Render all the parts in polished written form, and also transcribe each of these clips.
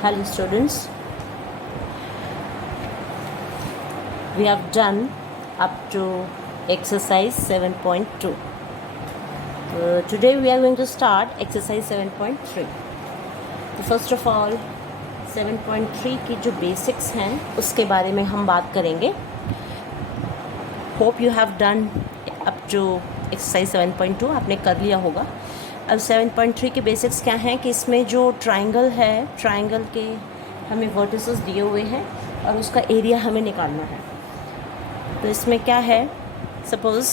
Hello students, we have done up to exercise 7.2. Today we are going to start exercise 7.3. तो first of all 7.3 की जो basics हैं उसके बारे में हम बात करेंगे. Hope you have done up to exercise 7.2, आपने कर लिया होगा. अब 7.3 के बेसिक्स क्या हैं कि इसमें जो ट्राइंगल है, ट्राइंगल के हमें वर्टिसेस दिए हुए हैं और उसका एरिया हमें निकालना है. तो इसमें क्या है, suppose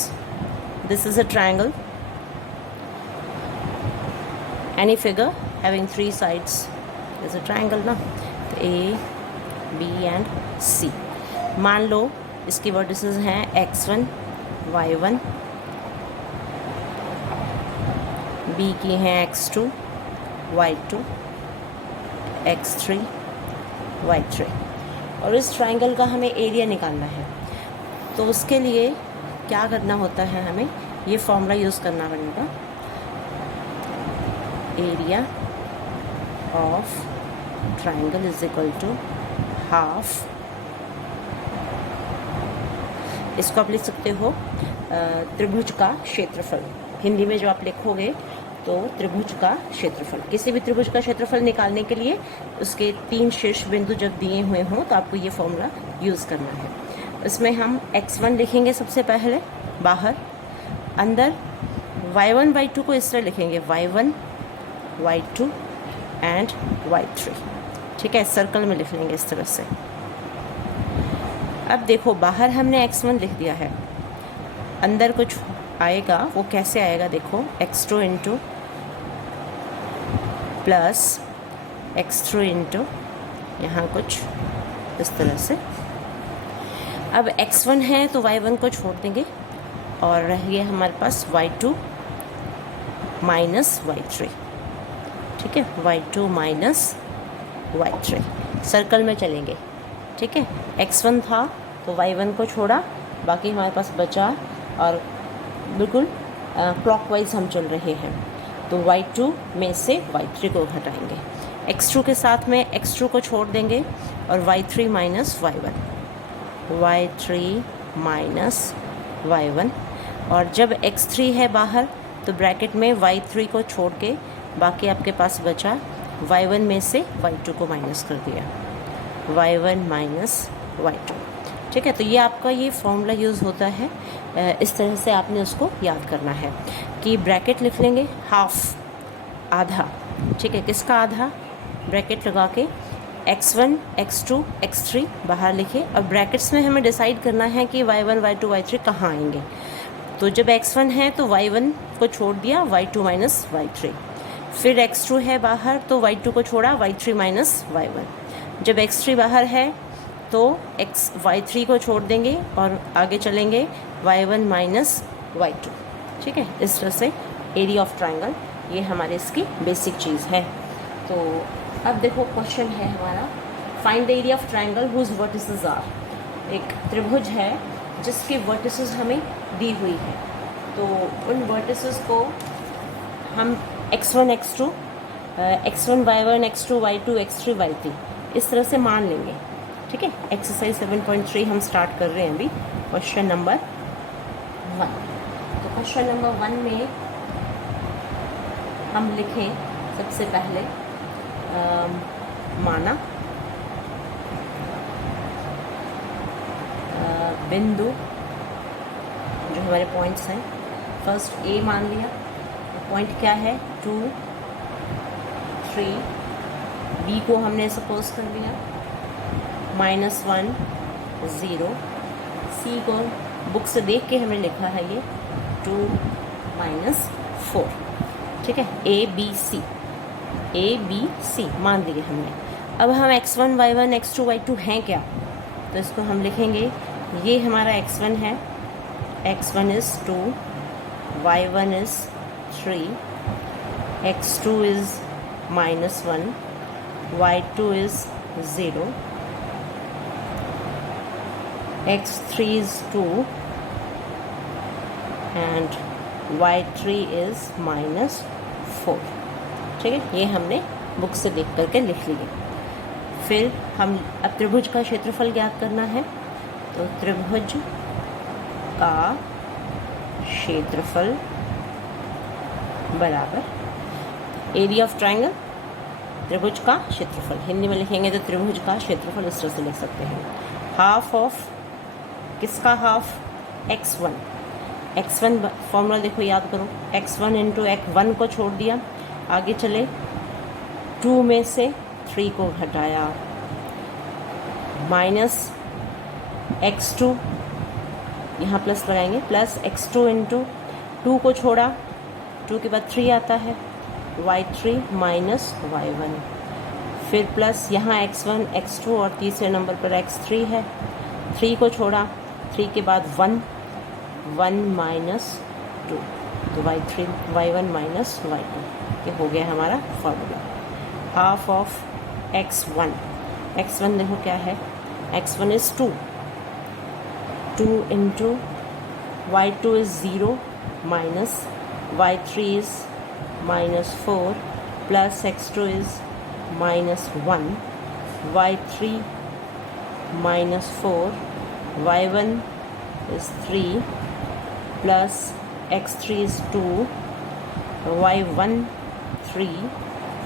this is a triangle, any figure having 3 sides is a triangle ना. तो A, B एंड C. मान लो इसकी वर्टिसेस हैं x1, y1, B की हैं x2, y2, x3, y3 और इस ट्राइंगल का हमें एरिया निकालना है. तो उसके लिए क्या करना होता है, हमें ये फॉर्मूला यूज़ करना पड़ेगा. Area of triangle is equal to half, इसको आप लिख सकते हो त्रिभुज का क्षेत्रफल. हिंदी में जो आप लिखोगे तो त्रिभुज का क्षेत्रफल. किसी भी त्रिभुज का क्षेत्रफल निकालने के लिए उसके 3 शीर्ष बिंदु जब दिए हुए हों तो आपको ये फॉर्मूला यूज़ करना है. इसमें हम x1 लिखेंगे सबसे पहले बाहर. अंदर y1 y2 को इस तरह लिखेंगे, y1 y2 एंड y3. ठीक है, सर्कल में लिख लेंगे इस तरह से. अब देखो बाहर हमने x1 लिख दिया है, अंदर कुछ आएगा, वो कैसे आएगा देखो, x2 into plus x3 into यहाँ कुछ इस तरह से. अब x1 है तो y1 को छोड़ देंगे और रह गया हमारे पास y2 माइनस y3. ठीक है, y2 माइनस y3 सर्कल में चलेंगे. ठीक है, x1 था तो y1 को छोड़ा, बाकी हमारे पास बचा और बिल्कुल क्लॉकवाइज हम चल रहे हैं. तो y2 में से y3 को हटाएंगे, x2 के साथ में x2 को छोड़ देंगे और y3 minus y1, y3 minus y1. और जब x3 है बाहर तो ब्रैकेट में y3 को छोड़ के बाकी आपके पास बचा y1 में से y2 को माइनस कर दिया, y1 माइनस y2. ठीक है, तो ये आपका ये फॉर्मूला यूज़ होता है. इस तरह से आपने उसको याद करना है कि ब्रैकेट लिख लेंगे हाफ, आधा. ठीक है, किसका आधा, ब्रैकेट लगा के x1 x2 x3 बाहर लिखे और ब्रैकेट्स में हमें डिसाइड करना है कि y1 y2 y3 कहाँ आएंगे. तो जब x1 है तो y1 को छोड़ दिया, y2 माइनस y3. फिर x2 है बाहर तो y2 को छोड़ा, y3 माइनस y1. जब x3 बाहर है तो y3 को छोड़ देंगे और आगे चलेंगे y1 माइनस y2. ठीक है, इस तरह से एरिया ऑफ ट्राइंगल ये हमारे इसकी बेसिक चीज़ है. तो अब देखो क्वेश्चन है हमारा, find the area of triangle whose vertices are. एक त्रिभुज है जिसकी वर्टिसेस हमें दी हुई है. तो उन वर्टिसेस को हम x1 x2 x1 y1 x2 y2 x3 y3 इस तरह से मान लेंगे. ठीक है, एक्सरसाइज 7.3 हम स्टार्ट कर रहे हैं अभी. Question number 1. तो क्वेश्चन नंबर 1 में हम लिखें सबसे पहले माना बिंदु जो हमारे पॉइंट्स हैं. फर्स्ट A मान लिया, पॉइंट क्या है 2 3. B को हमने सपोज कर लिया -1 0. C को बुक से देख के हमने लिखा है ये 2 -4. ठीक है, A B C मान लिए हमने. अब हम x1 y1 x2 y2 हैं क्या, तो इसको हम लिखेंगे, ये हमारा x1 है, x1 is 2, y1 is 3, x2 is -1, y2 is 0, x3 is 2 and y3 is -4. ठीक है, ये हमने बुक से देख करके लिख लिए. फिर हम अब त्रिभुज का क्षेत्रफल ज्ञात करना है, तो त्रिभुज का क्षेत्रफल बराबर एरिया ऑफ ट्रायंगल, त्रिभुज का क्षेत्रफल हिंदी में लिखेंगे तो त्रिभुज का क्षेत्रफल इस तरह से लिख सकते हैं, हाफ ऑफ किसका हाफ, x1। x1 फॉर्मूला देखो याद करो, x1 इंटू x1 को छोड़ दिया, आगे चले 2 में से 3 को घटाया, माइनस x2, यहाँ प्लस लगाएंगे, प्लस x2 इंटू 2 को छोड़ा, 2 के बाद 3 आता है, y3 माइनस y1, फिर प्लस यहाँ x1 x2 और तीसरे नंबर पर x3 है, 3 को छोड़ा, 3 के बाद 1 माइनस 2, तो y3 y1 माइनस y2, ये हो गया हमारा फॉर्मूला। हाफ ऑफ x1 देखो क्या है, x1 is 2 into y2 is 0 minus y3 is minus 4 plus x2 is minus 1, y3 minus 4, y1 is 3 plus x3 is 2, y1 3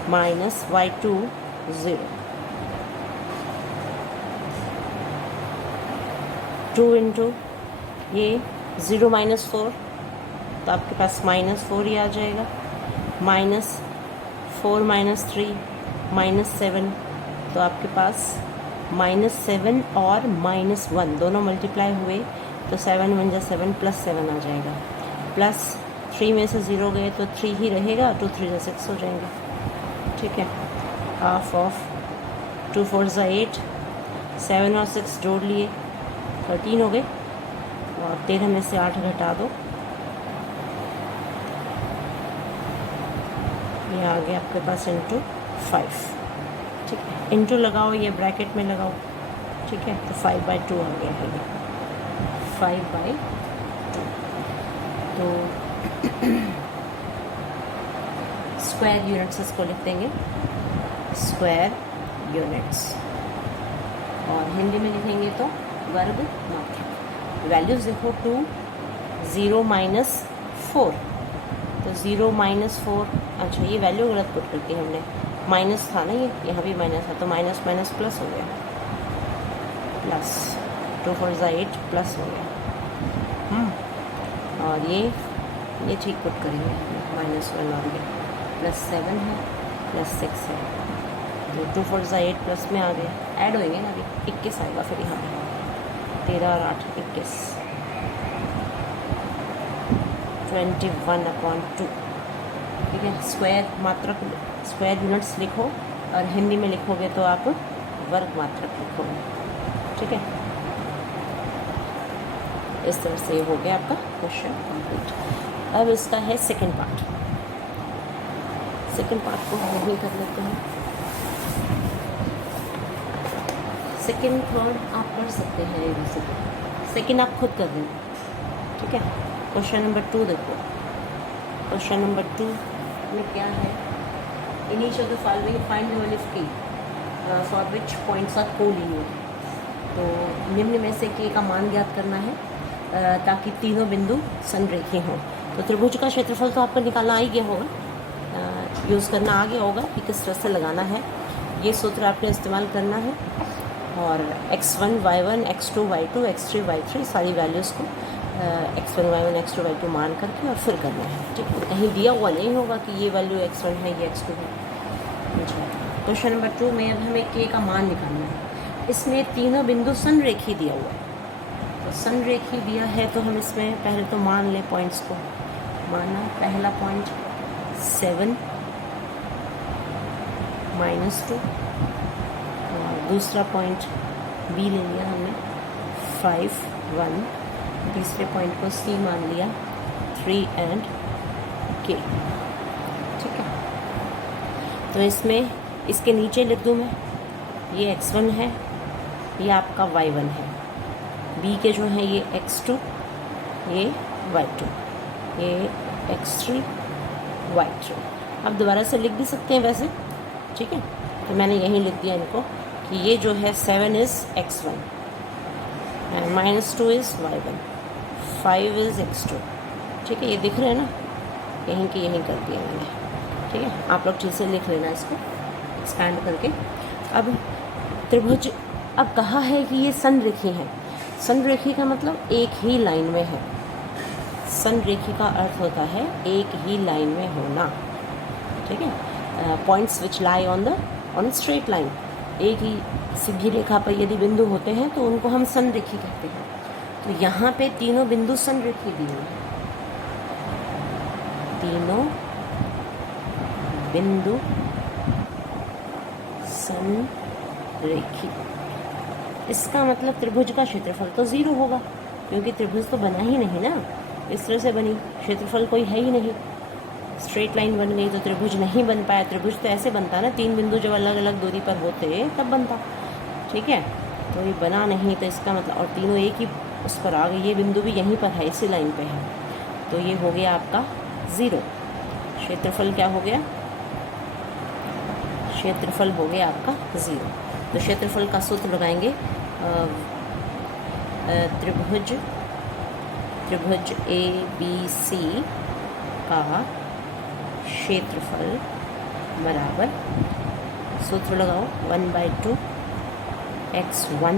minus y2 0, 2 into ये 0 minus 4, तो आपके पास माइनस 4 ही आ जाएगा, माइनस 4 माइनस 3 माइनस 7, तो आपके पास minus 7 और माइनस 1 दोनों multiply हुए तो 7 1 जा 7 प्लस 7 आ जाएगा, प्लस 3 में से 0 गए तो 3 ही रहेगा, 2 3 जा 6 हो जाएंगे, ठीक है। हाफ ऑफ 2 4 जा 8, 7 और 6 जोड़ लिए 13 हो गए, और 13 में से 8 घटा दो, ये आ गया आपके पास इंटू 5, ठीक है। इंटू लगाओ, ये ब्रैकेट में लगाओ, ठीक है, तो 5/2 आ गया है, 5/2, तो स्क्वायर यूनिट्स इसको लिख देंगे, स्क्वायर यूनिट्स, और हिंदी में लिखेंगे तो वर्ग मात्रक। वैल्यूज़ देखो 2 0 माइनस 4, तो 0 माइनस 4, अच्छा ये वैल्यू गलत पुट करती है हमने, माइनस था ना, ये यहाँ भी माइनस था, तो माइनस माइनस प्लस हो गया, प्लस 2 4 जा 8 प्लस हो गया, और ये ठीक पुट करेंगे, -1 आ गया, +7 है, +6 है, तो 2 4 जा 8 प्लस में आ गया, ऐड होएंगे ना, अभी 21 आएगा, फिर यहाँ पे 13 और 8 21, 21/2, ठीक है। स्क्वायर मात्रक, स्क्वायर यूनिट्स लिखो, और हिंदी में लिखोगे तो आप वर्ग मात्रक लिखोगे, ठीक है। इस तरह से हो गया आपका क्वेश्चन कंप्लीट। अब इसका है सेकंड पार्ट, सेकंड पार्ट को हम भी कर लेते हैं। सेकंड थर्ड आप कर सकते हैं, वैसे सेकंड आप खुद कर देना, ठीक है। क्वेश्चन नंबर 2 देखो, क्वेश्चन नंबर 2 में क्या है, in each of the following find the value of k for which points are collinear, तो निम्न में से k का मान ज्ञात करना है ताकि तीनों बिंदु संरेखी हों। तो त्रिभुज का क्षेत्रफल तो आपको निकालना आ ही गया होगा, यूज़ करना आ गया होगा कि किस तरह से लगाना है, ये सूत्र आपने इस्तेमाल करना है, और x1 y1 x2 y2 x3 y3 सारी वैल्यूज़ को x1 y1 x2 y2 मान करके और फिर करना है, ठीक है। कहीं दिया हुआ नहीं होगा कि ये वैल्यू x1 है, ये x2 है। क्वेश्चन नंबर 2 में अब हमें k का मान निकालना है। इसमें तीनों बिंदु संरेखी दिया हुआ है, तो संरेखी दिया है तो हम इसमें पहले तो मान लें पॉइंट्स को, माना पहला पॉइंट 7 -2, और दूसरा पॉइंट b ले लिया हमने 5 1, तीसरे पॉइंट को c मान लिया 3 and k, ठीक है। तो इसमें इसके नीचे लिख दूँ मैं, ये x1 है, ये आपका y1 है, b के जो हैं ये x2, ये y2, ये x3 y3। अब दोबारा से लिख भी सकते हैं वैसे, ठीक है, तो मैंने यहीं लिख दिया इनको कि ये जो है 7 is x1 and -2 is y1, 5 is x2। ठीक है, ये दिख रहे हैं ना, यहीं के यहीं कर दिया मैंने। ठीक है, आप लोग ठीक से लिख लेना इसको एक्सपैंड करके। अब त्रिभुज, अब कहा है कि ये संरेखी है। संरेखी का मतलब एक ही लाइन में है। संरेखी का अर्थ होता है एक ही लाइन में होना। ठीक है, points which lie on a straight line, एक ही सीधी रेखा पर यदि बिंदु होते हैं तो उनको हम संरेखी कहते हैं। तो यहाँ पे तीनों बिंदु संरेखी दिए हैं, तीनों बिंदु संरेखी। इसका मतलब त्रिभुज का क्षेत्रफल तो 0 होगा, क्योंकि त्रिभुज तो बना ही नहीं ना, इस तरह से बनी, क्षेत्रफल कोई है ही नहीं। स्ट्रेट लाइन बन गई तो त्रिभुज नहीं बन पाया। त्रिभुज तो ऐसे बनता ना, 3 बिंदु जब अलग अलग दूरी पर होते तब बनता। ठीक है, तो ये बना नहीं, तो इसका मतलब, और तीनों एक ही उस पर आ गए, ये बिंदु भी यहीं पर है, इसी लाइन पे है, तो ये हो गया आपका 0। क्षेत्रफल क्या हो गया? क्षेत्रफल हो गया आपका 0। तो क्षेत्रफल का सूत्र लगाएंगे, त्रिभुज ABC का क्षेत्रफल बराबर, सूत्र लगाओ, 1/2 x1।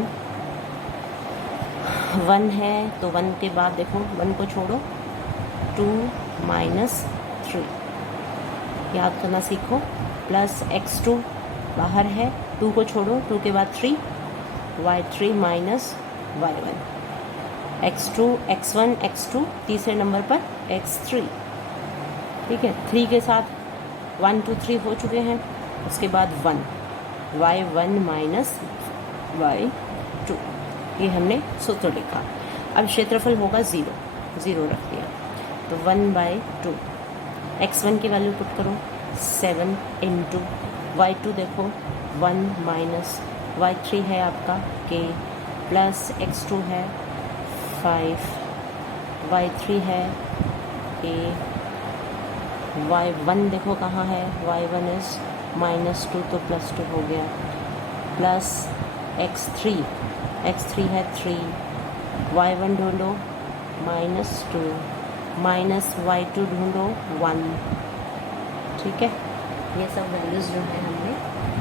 1 है तो 1 के बाद देखो 1 को छोड़ो, 2 - 3 याद करना सीखो, प्लस x2 बाहर है, 2 को छोड़ो, 2 के बाद 3, y3 minus y1, x2 x1 x2, तीसरे नंबर पर x3। ठीक है, 3 के साथ 1 2 3 हो चुके हैं, उसके बाद 1, y1 माइनस y2, ये हमने सूत्र लिखा। अब क्षेत्रफल होगा 0, 0 रख दिया, तो 1/2, x1 की वैल्यू पुट करो 7 इंटू y2 देखो 1 माइनस y3 है आपका k, प्लस x2 है 5, y3 है a, y1 देखो कहाँ है, y1 इज़ -2 तो +2 हो गया, प्लस x3 है 3, y1 ढूंढो -2, माइनस y2 ढूंढो 1। ठीक है, ये सब वैल्यूज़ जो है हमने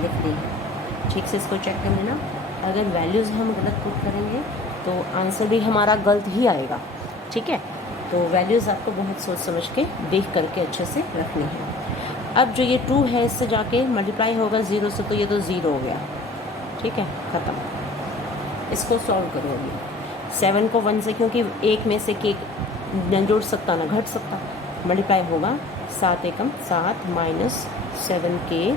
लिख दी है। ठीक से इसको चेक कर लेना, अगर वैल्यूज़ हम गलत पुट करेंगे तो आंसर भी हमारा गलत ही आएगा। ठीक है, तो वैल्यूज़ आपको बहुत सोच समझ के देख करके अच्छे से रखनी है। अब जो ये 2 है इससे जाके मल्टीप्लाई होगा 0 से, तो ये तो 0 हो गया। ठीक है, ख़त्म। इसको सॉल्व करो अभी। 7 को 1 से, क्योंकि एक में से के न जोड़ सकता ना घट सकता, मल्टीप्लाई होगा 7 एकम 7 माइनस 7k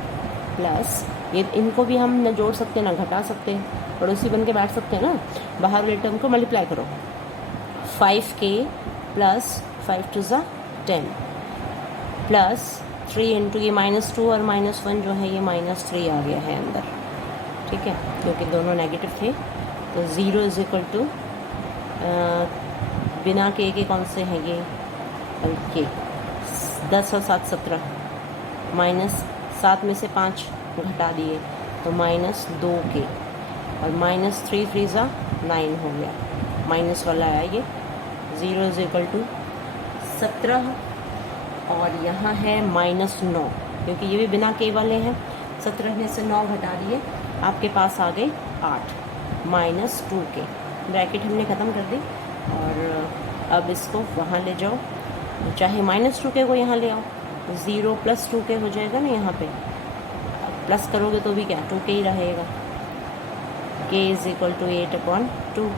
प्लस, ये इनको भी हम न जोड़ सकते ना घटा सकते, पड़ोसी बन के बैठ सकते हैं ना, बाहर वाले टर्म को मल्टीप्लाई करो, 5k प्लस 5 2 ज़ा 10 प्लस 3 इंटू ये -2 और -1 जो है ये -3 आ गया है अंदर। ठीक है, क्योंकि दोनों नेगेटिव थे, तो 0 इज इक्वल टू, बिना के कौन से हैं ये, के 10 और 7 17, -7 में से 5 घटा दिए तो -2k, और -3 3 ज़ा 9 हो गया, माइनस वाला आया ये। 0 इज इक्वल टू 17, और यहाँ है -9, क्योंकि ये भी बिना के वाले हैं। 17 में से 9 घटा दिए, आपके पास आ गए 8, -2k, ब्रैकेट हमने ख़त्म कर दी। और अब इसको वहाँ ले जाओ, चाहे -2k को यहाँ ले आओ, 0 + 2k हो जाएगा ना, यहाँ पे प्लस करोगे तो भी क्या 2k ही रहेगा। k is equal to 8/2,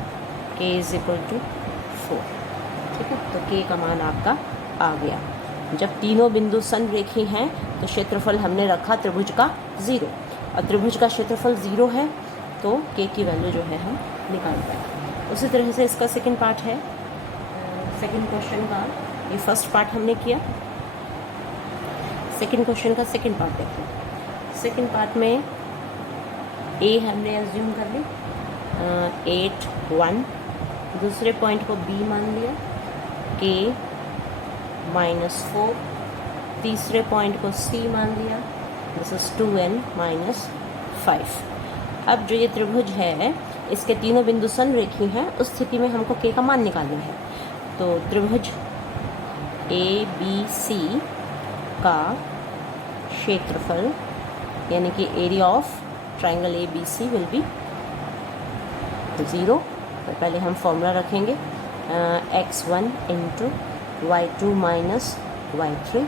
k is equal to 4। ठीक है, तो k का मान आपका आ गया। जब तीनों बिंदु संरेखी हैं तो क्षेत्रफल हमने रखा त्रिभुज का 0, और त्रिभुज का क्षेत्रफल 0 है तो k की वैल्यू जो है हम निकाल पाए। उसी तरह से इसका सेकंड पार्ट है, सेकंड क्वेश्चन का, ये फर्स्ट पार्ट हमने किया, सेकंड क्वेश्चन का सेकंड पार्ट देखो। सेकंड पार्ट में a हमने एज्यूम कर ली 8 1, दूसरे पॉइंट को b मान लिया, k -4, तीसरे पॉइंट को c मान लिया, दिस इज 2n - 5। अब जो ये त्रिभुज है इसके तीनों बिंदु संरेखी हैं, उस स्थिति में हमको के का मान निकालना है। तो त्रिभुज ए बी सी का क्षेत्रफल यानी कि area of triangle A B C will be 0। तो पहले हम फॉर्मूला रखेंगे x1 into y2 minus y3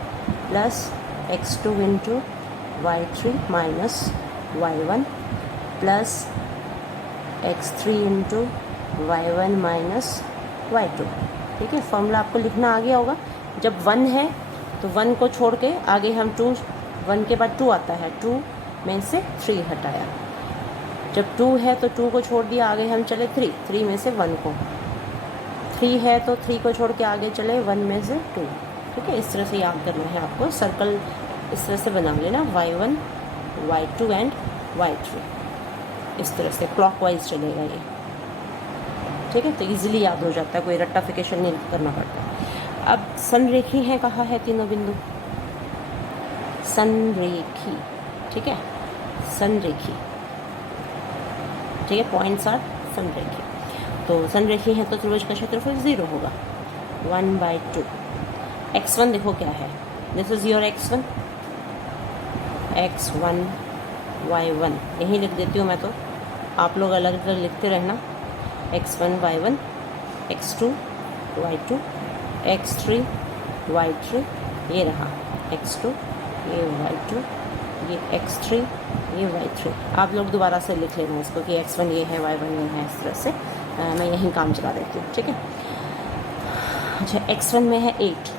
plus x2 into y3 minus y1 plus x3 into y1 minus y2। ठीक है, फॉर्मूला आपको लिखना आ गया होगा। जब 1 है तो 1 को छोड़ के आगे हम 2, 1 के बाद 2 आता है, 2 में से 3 हटाया। जब 2 है तो 2 को छोड़ दिया, आगे हम चले 3, 3 में से 1 को, 3 है तो 3 को छोड़ के आगे चले 1 में से 2। ठीक है, इस तरह से याद करना है आपको। सर्कल इस तरह से बना लेना, y1 y2 एंड y3, इस तरह से क्लॉकवाइज चलेगा ये। ठीक है, तो इजीली याद हो जाता है, कोई रट्टाफिकेशन नहीं करना पड़ता। अब संरेखी हैं, कहाँ है तीनों बिंदु? संरेखी, ठीक है, संरेखी, ठीक है, पॉइंट्स आर संरेखी। तो संरेखी है तो त्रिभुज का क्षेत्रफल 0 होगा, 1/2। x1 देखो क्या है, this is your x1, x1 y1 यहीं लिख देती हूँ मैं, तो आप लोग अलग अलग लिखते रहना। x1 y1, x2 y2, x3 y3, ये रहा x2, ये y2, ये x3, ये y3। आप लोग दोबारा से लिख लेना इसको कि x1 ये है, y1 ये है, इस तरह से मैं यहीं काम चला देती हूँ। ठीक है, अच्छा, x1 में है 8,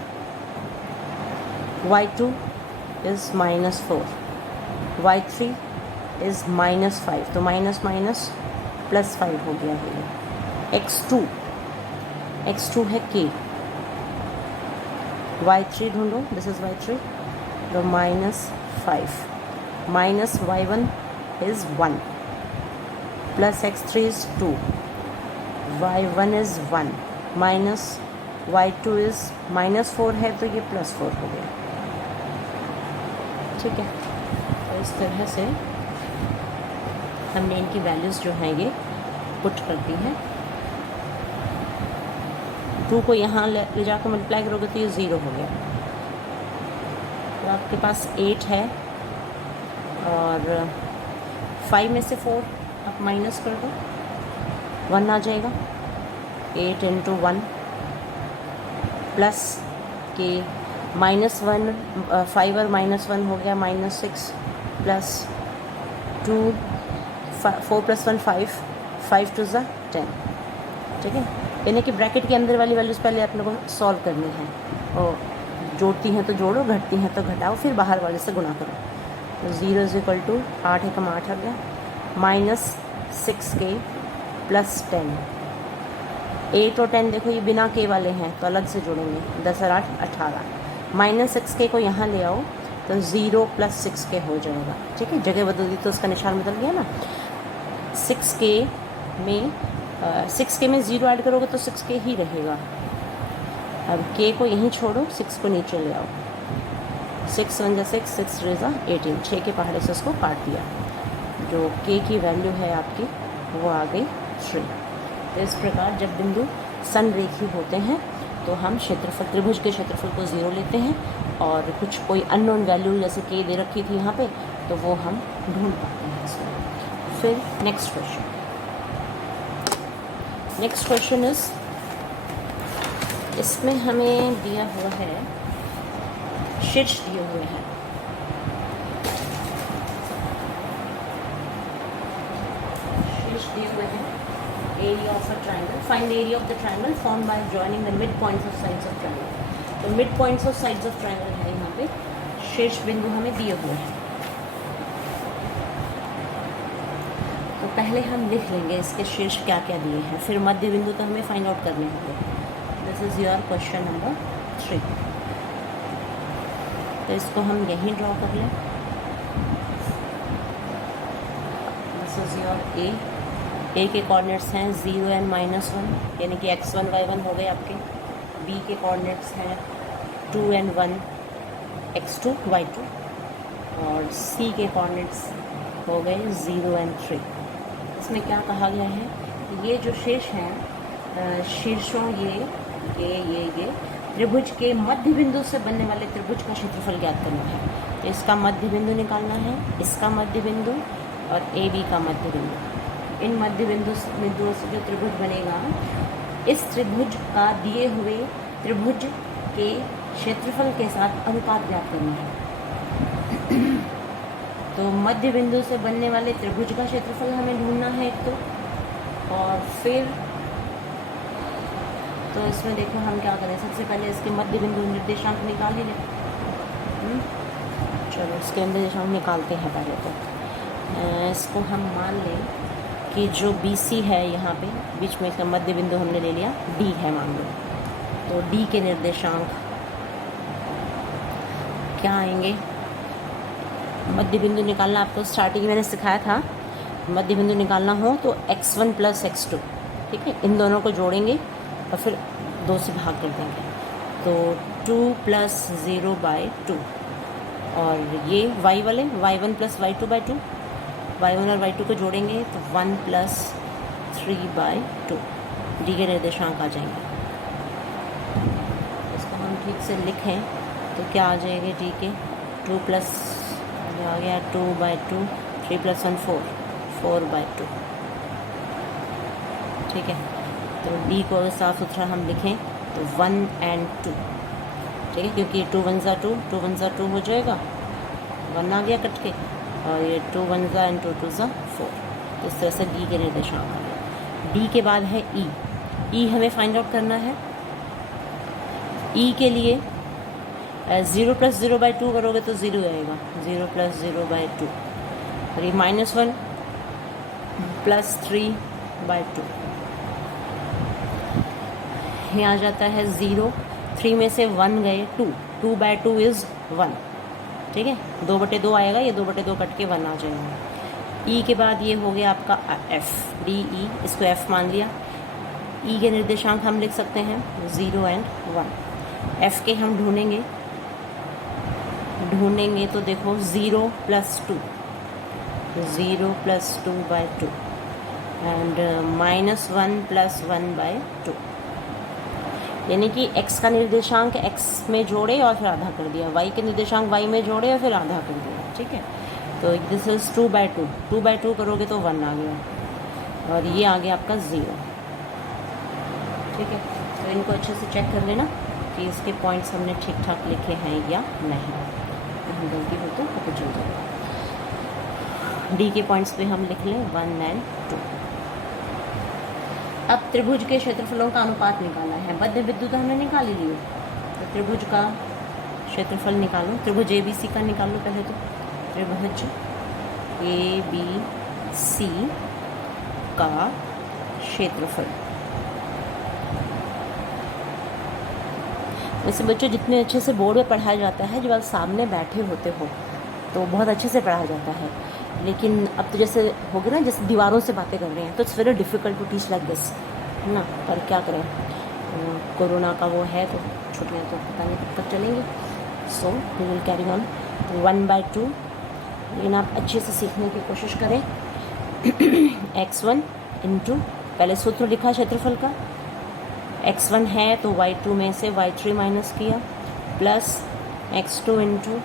y2 इज़ -4, y3 इज़ -5, तो माइनस माइनस +5 हो गया है। x2 है k, y3 ढूंढो, दिस इज़ y3, तो -5, minus y1 is 1, plus x3 is 2, y1 is 1, minus y2 is -4 है तो ये +4 हो गया। ठीक है, तो इस तरह से हमने इनकी वैल्यूज़ जो हैं ये पुट कर दी हैं। 2 को यहाँ ले जाकर मल्टीप्लाई करोगे तो ये 0 हो गया। तो आपके पास 8 है और 5 में से 4 आप माइनस कर दो, 1 आ जाएगा। 8 इंटू 1 प्लस के -1, 5 और -1 हो गया -6, प्लस 2, 4 + 1 5, 5 2 ज़ा 10। ठीक है, यानी कि ब्रैकेट के अंदर वाली वैल्यूज़ पहले आप लोगों को सॉल्व करनी है, और जोड़ती हैं तो जोड़ो, घटती हैं तो घटाओ, फिर बाहर वाले से गुणा करो। तो 0 = 8 एकम 8 आ गया, -6k + 10। 8 और 10 देखो ये बिना के वाले हैं तो अलग से जोड़ेंगे, 10 और 8 18, -6k को यहाँ ले आओ तो 0 + 6k हो जाएगा। ठीक है, जगह बदल दी तो उसका निशान बदल गया ना। 6k में 0 ऐड करोगे तो 6k ही रहेगा। अब k को यहीं छोड़ो, 6 को नीचे ले आओ, 6 1 = 6, 6 3 = 18, 6 के पहाड़े से उसको काट दिया, जो k की वैल्यू है आपकी वो आ गई 3। तो इस प्रकार जब बिंदु संरेखी होते हैं तो हम क्षेत्रफल, त्रिभुज के क्षेत्रफल को 0 लेते हैं, और कुछ कोई अननोन वैल्यू जैसे k दे रखी थी यहाँ पे तो वो हम ढूंढ पाते हैं इसमें। फिर नेक्स्ट क्वेश्चन इज, इसमें हमें दिया हुआ है, शीर्ष दिए हुए हैं, area of a triangle, find area of the triangle form by joining the mid points of sides of triangle. तो mid points of sides of triangle है यहाँ पे, शीर्ष बिंदु हमें दिए हुए हैं। तो पहले हम लिख लेंगे इसके शीर्ष क्या क्या दिए हैं, फिर मध्य बिंदु तो हमें फाइंड आउट करने होंगे। This is your question number 3। तो इसको हम यहीं ड्रॉ कर लें। दिस इज़ योर ए के कोऑर्डिनेट्स हैं 0 और -1, यानी कि x1 y1 हो गए आपके। बी के कोऑर्डिनेट्स हैं 2 और 1, x2 y2, और सी के कोऑर्डिनेट्स हो गए 0 और 3। इसमें क्या कहा गया है, ये जो शेष हैं शीर्षों ये त्रिभुज के मध्य बिंदु से बनने वाले त्रिभुज का क्षेत्रफल ज्ञात करना है। तो इसका मध्य बिंदु निकालना है, इसका मध्य बिंदु और ए बी का मध्य बिंदु। इन मध्य बिंदुओं से जो त्रिभुज बनेगा, इस त्रिभुज का दिए हुए त्रिभुज के क्षेत्रफल के साथ अनुपात ज्ञात करना है। तो मध्य बिंदु से बनने वाले त्रिभुज का क्षेत्रफल हमें ढूंढना है एक तो, और फिर तो इसमें देखो हम क्या करें, सबसे पहले इसके मध्य बिंदु निर्देशांक निकाल ही लें। चलो इसके निर्देशांक निकालते हैं पहले तो। इसको हम मान लें कि जो BC है यहाँ पे बीच में, इसका मध्य बिंदु हमने ले लिया D है मान लो। तो D के निर्देशांक क्या आएंगे, मध्य बिंदु निकालना आपको स्टार्टिंग में मैंने सिखाया था। मध्य बिंदु निकालना हो तो x1 + x2, ठीक है, इन दोनों को जोड़ेंगे और फिर 2 से भाग कर देंगे। तो 2 + 0/2, और ये y वाले y1 + y2/2, y1 और y2 को जोड़ेंगे तो 1 + 3/2 D के निर्देशांक आ जाएंगे। इसको हम ठीक से लिखें तो क्या आ जाएंगे D के, 2 + आ गया 2/2, 3 + 1 4/2, ठीक है। तो D को अगर साफ सुथरा हम लिखें तो 1 और 2, ठीक है, क्योंकि 2 × 1 = 2, 2 × 1 = 2 हो जाएगा, 1 आ गया कट के, और ये 2 × 1 = 2 × 2 = 4। तो इस तरह से D के निर्देशांक आ गए। D के बाद है E हमें फाइंड आउट करना है। E के लिए 0 + 0/2 करोगे तो 0 आएगा, 0 + 0/2, और ये -1 + 3/2, ये आ जाता है 0। 3 में से 1 गए 2, 2/2 = 1, ठीक है, 2/2 आएगा, ये 2/2 कट के 1 आ जाएगा। E के बाद ये हो गया आपका F, D E, इसको F मान लिया। E के निर्देशांक हम लिख सकते हैं 0 और 1। F के हम ढूंढेंगे तो देखो 0 + 2, 0 + 2/2, एंड -1 + 1/2, यानी कि x का निर्देशांक x में जोड़े और फिर आधा कर दिया, y के निर्देशांक y में जोड़े और फिर आधा कर दिया, ठीक है। तो दिस इज़ 2/2, 2/2 करोगे तो 1 आ गया, और ये आ गया आपका 0, ठीक है। तो इनको अच्छे से चेक कर लेना कि इसके पॉइंट्स हमने ठीक ठाक लिखे हैं या नहीं, कहीं गलती हो तो पता चल जाएगा। D के पॉइंट्स पे हम लिख लें 1 और 2। अब त्रिभुज के क्षेत्रफलों का अनुपात निकालना है। मध्य बिंदु तो हमने निकाल ही लिए, तो त्रिभुज का क्षेत्रफल निकालो। त्रिभुज ABC का निकाल लो पहले तो। त्रिभुज ABC का क्षेत्रफल, वैसे बच्चों जितने अच्छे से बोर्ड में पढ़ाया जाता है, जब आप सामने बैठे होते हो तो बहुत अच्छे से पढ़ाया जाता है, लेकिन अब तो जैसे हो गया ना, जैसे दीवारों से बातें कर रहे हैं, तो it's very difficult to teach like this, है ना। पर क्या करें, कोरोना का वो है, तो छुट्टियाँ तो पता नहीं कब तक चलेंगी। So we will carry on 1/2, लेकिन आप अच्छे से सीखने की कोशिश करें। x1 × पहले सूत्र लिखा क्षेत्रफल का, x1 है तो y2 में से y3 माइनस किया, plus x2 ×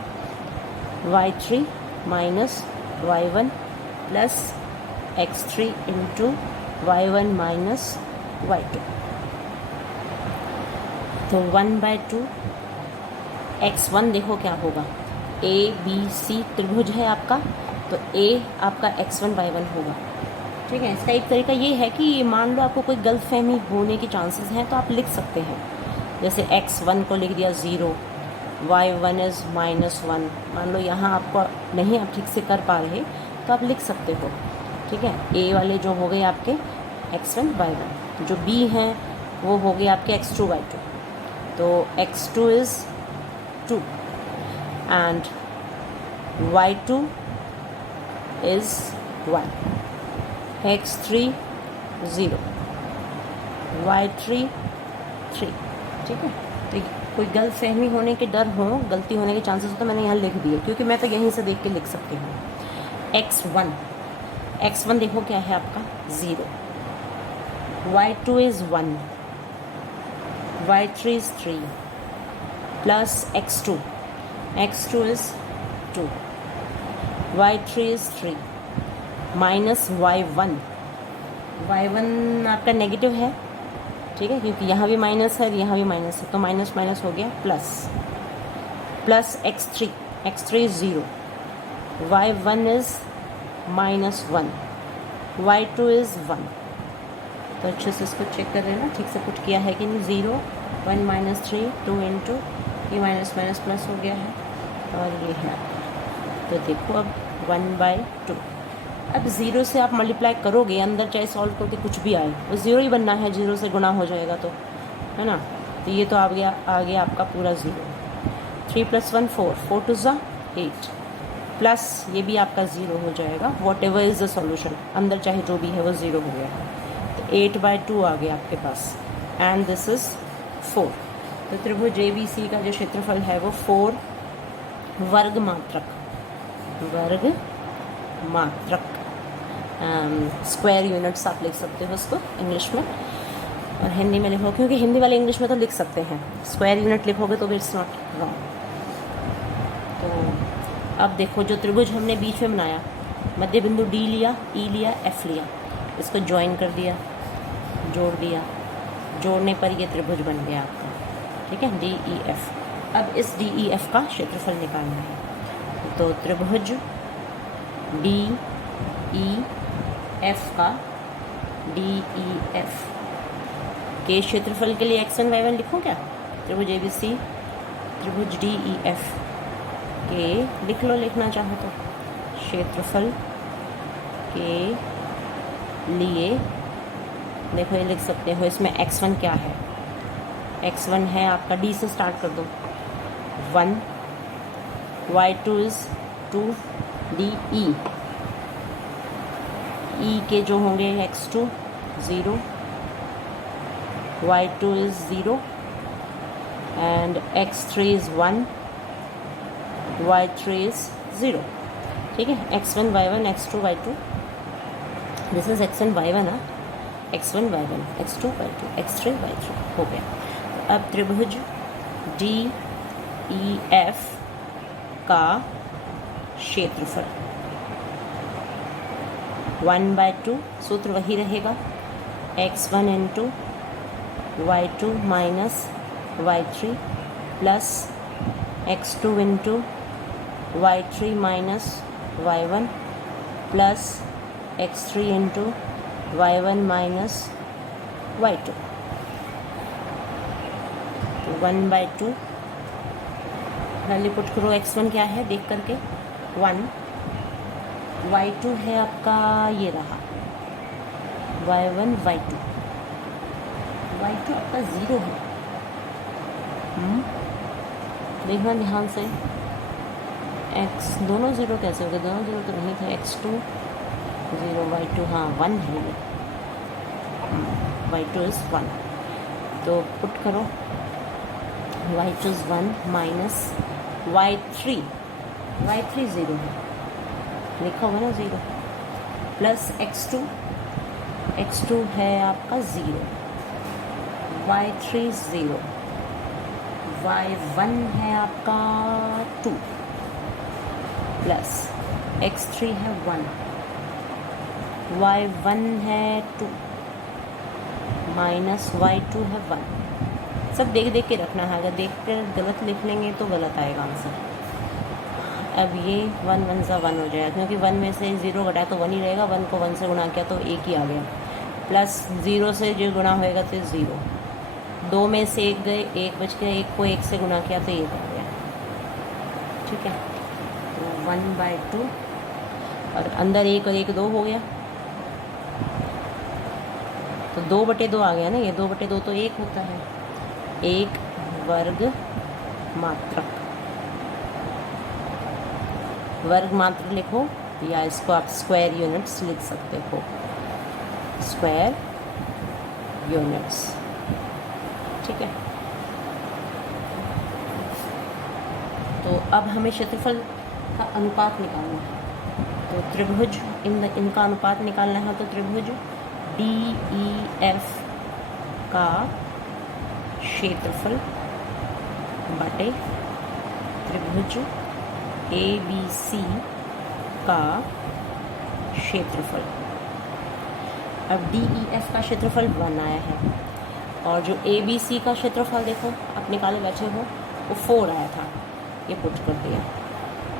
y3 minus y1 plus x3 × y1 minus y2। तो 1/2 x1 देखो क्या होगा, ABC त्रिभुज है आपका, तो A आपका x1 y1 होगा, ठीक है। इसका एक तरीका ये है कि मान लो आपको कोई गलतफहमी होने के चांसेस हैं, तो आप लिख सकते हैं, जैसे x1 को लिख दिया 0, y1 इज़ -1। मान लो यहाँ आपको नहीं, आप ठीक से कर पा रहे, तो आप लिख सकते हो, ठीक है। A वाले जो हो गए आपके x1 y1, जो B हैं वो हो गए आपके x2 y2, तो x2 is 2 and y2 is 1, x3 0, y3 3, ठीक है। तो कोई गलतफहमी होने के डर हो, गलती होने के चांसेस हो, तो मैंने यहाँ लिख दिए, क्योंकि मैं तो यहीं से देख के लिख सकती हूँ। x1 x1 देखो क्या है आपका 0, y2 is 1, y3 is 3 plus x2 is 2, y3 is 3 minus y1 आपका नेगेटिव है, ठीक है, क्योंकि यहाँ भी माइनस है यहाँ भी माइनस है, तो माइनस माइनस हो गया plus x3 is 0, y1 is -1, y2 is 1। तो अच्छे से इसको चेक कर लेना, ठीक से पुट किया है कि नहीं। 0 1 -3 2 इंटू ये माइनस माइनस प्लस हो गया है और ये है। तो देखो अब 1/2। अब 0 से आप मल्टीप्लाई करोगे, अंदर चाहे सॉल्व करके कुछ भी आए वो 0 ही बनना है, 0 से गुना हो जाएगा तो, है ना। तो ये तो आ गया आपका पूरा 0। 3 + 1 4, 4 2 ज़ा 8 प्लस ये भी आपका 0 हो जाएगा। What ever is the solution, अंदर चाहे जो भी है वो 0 हो गया है। तो 8/2 आ गया आपके पास एंड दिस इज़ 4। तो त्रिभुज ABC का जो क्षेत्रफल है वो 4 वर्ग मात्रक स्क्वायर यूनिट्स आप लिख सकते हो उसको इंग्लिश में, और हिंदी में लिखो, क्योंकि हिंदी वाले इंग्लिश में तो लिख सकते हैं, स्क्वायर यूनिट लिखोगे तो इट्स नॉट रॉन्ग। तो अब देखो जो त्रिभुज हमने बीच में बनाया, मध्य बिंदु D लिया, E लिया, F लिया, इसको ज्वाइन कर दिया, जोड़ दिया, जोड़ने पर ये त्रिभुज बन गया आपका, ठीक है, DEF। अब इस DEF का क्षेत्रफल निकालना है। तो त्रिभुज DEF का DEF के क्षेत्रफल के लिए x1 y1 लिखूँ क्या? त्रिभुज ABC त्रिभुज DEF के लिख लो, लिखना चाहो तो। क्षेत्रफल के लिए देखो ये लिख सकते हो, इसमें x1 क्या है? x1 है आपका, D से स्टार्ट कर दो, 1, y2 इज़ 2, DE, E के जो होंगे x2 0, y2 is 0 and x3 is 1, y3 is 0, ठीक है। x1 y1 x2 y2, this is x1 y1 है, x1 y1 x2 y2 x3 y3 हो गया। अब त्रिभुज DEF का क्षेत्रफल 1/2, सूत्र वही रहेगा, x1 into y2 minus y3 plus x2 into y3 minus y1 plus x3 into y1 minus y2, 1/2। Value put करो, x1 क्या है देख करके 1, y2 है आपका ये रहा y1 y2 आपका 0 है, देखना ध्यान से। x दोनों 0 कैसे हो गए? दोनों 0 तो नहीं थे, x2 0 y2 हाँ 1 है ये, y2 इज़ 1। तो पुट करो, y2 इज़ 1 माइनस y3 0 है, लिखा हुआ ना 0, प्लस x2 है आपका 0, y3 0, y1 है आपका 2 प्लस x3 है 1, y1 है 2 माइनस y2 है 1। सब देख देख के रखना है, अगर देख कर गलत लिख लेंगे तो गलत आएगा आंसर। अब ये 1 1 सा 1 हो जाएगा, क्योंकि 1 में से 0 घटाया तो 1 ही रहेगा, 1 को 1 से गुणा किया तो 1 ही आ गया, प्लस 0 से जो गुणा होएगा तो 0, 2 में से 1 गए, 1 बच गया, 1 को 1 से गुणा किया तो 1 आ गया, ठीक है। तो 1/2 और अंदर 1 और 1 2 हो गया, तो 2/2 आ गया ना, ये 2/2 तो 1 होता है, 1 वर्ग मात्रक, वर्ग मात्रक लिखो, या इसको आप स्क्वायर यूनिट्स लिख सकते हो, स्क्वायर यूनिट्स, ठीक है। तो अब हमें क्षेत्रफल का अनुपात निकालना है, तो त्रिभुज इनका अनुपात निकालना है, तो त्रिभुज DEF का क्षेत्रफल बटे त्रिभुज ABC का क्षेत्रफल। अब DEF का क्षेत्रफल 1 आया है और जो ABC का क्षेत्रफल देखो आप निकाले बैठे हो वो 4 आया था, ये पुट कर दिया।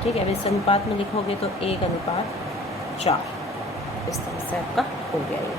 ठीक है, अब इस अनुपात में लिखोगे तो 1:4, इस तरह से आपका हो गया ये।